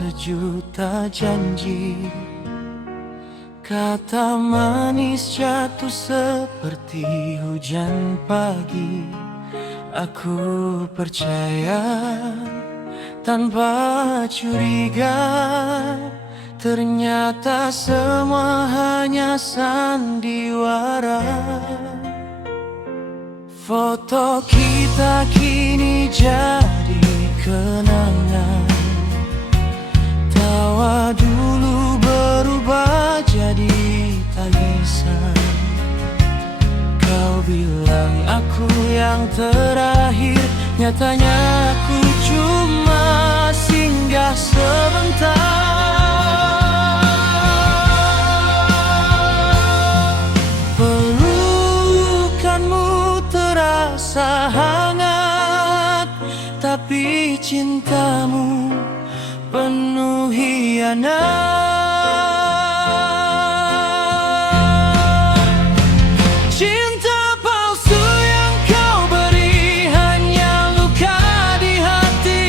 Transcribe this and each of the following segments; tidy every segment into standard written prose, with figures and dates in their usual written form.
sejuta janji. Kata manis jatuh seperti hujan pagi. Aku percaya tanpa curiga, ternyata semua hanya sandiwara. Foto kita kini jadi kenangan. Tawa dulu berubah jadi tangisan. Kau bilang aku yang terakhir, nyatanya aku cuma singgah sebentar. Pelukanmu terasa hangat, tapi cintamu penuh hianat. Cinta palsu yang kau beri hanya luka di hati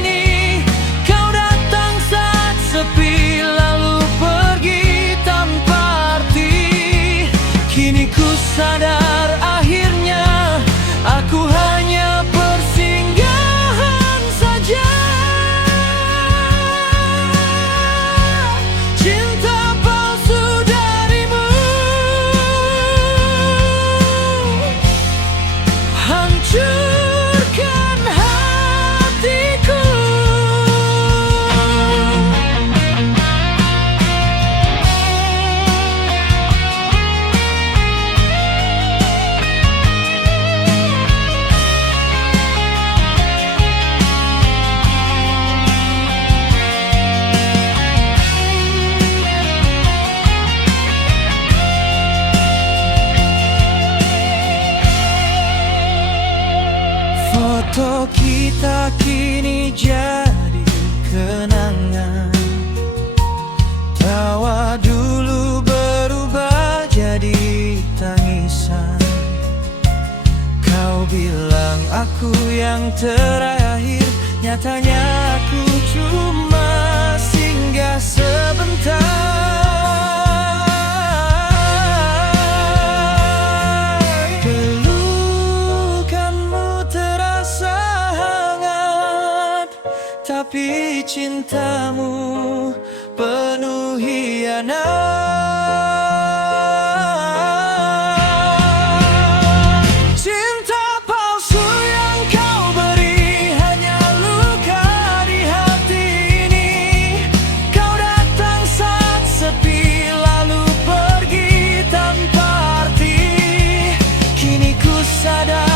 ini. Kau datang saat sepi lalu pergi tanpa arti. Kini ku sadar akhirnya aku hanya persinggahan saja. Cinta palsu darimu hancurkan hatiku. Foto kita kini jadi kenangan. Tawa dulu berubah jadi tangisan. Kau bilang aku yang terakhir, nyatanya aku cuma singgah sebentar. Tapi cintamu penuh hianat. Cinta palsu yang kau beri hanya luka di hati ini. Kau datang saat sepi lalu pergi tanpa arti. Kini ku sadar